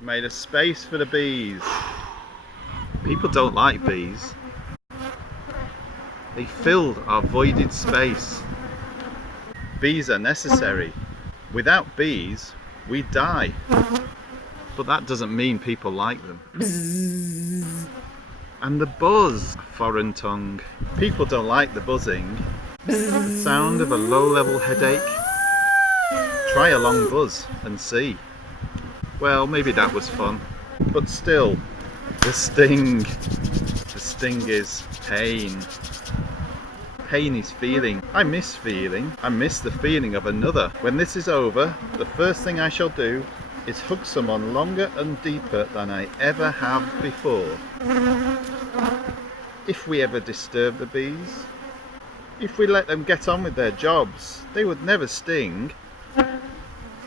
We've made a space for the bees. People don't like bees. They filled our voided space. Bees are necessary. Without bees, we die. But that doesn't mean people like them. Bzzz. And the buzz, foreign tongue. People don't like the buzzing. Bzzz. The sound of a low-level headache. Try a long buzz and see. Well, maybe that was fun. But still, the sting. The sting is pain. Pain is feeling. I miss feeling. I miss the feeling of another. When this is over, the first thing I shall do is hug someone longer and deeper than I ever have before. If we ever disturb the bees, if we let them get on with their jobs, they would never sting.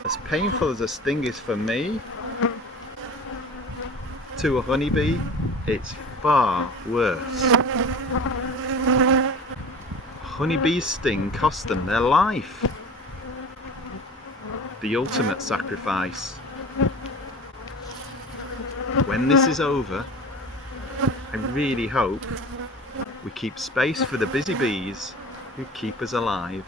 As painful as a sting is for me, to a honeybee, it's far worse. Honeybee's sting cost them their life. The ultimate sacrifice. When this is over, I really hope we keep space for the busy bees who keep us alive.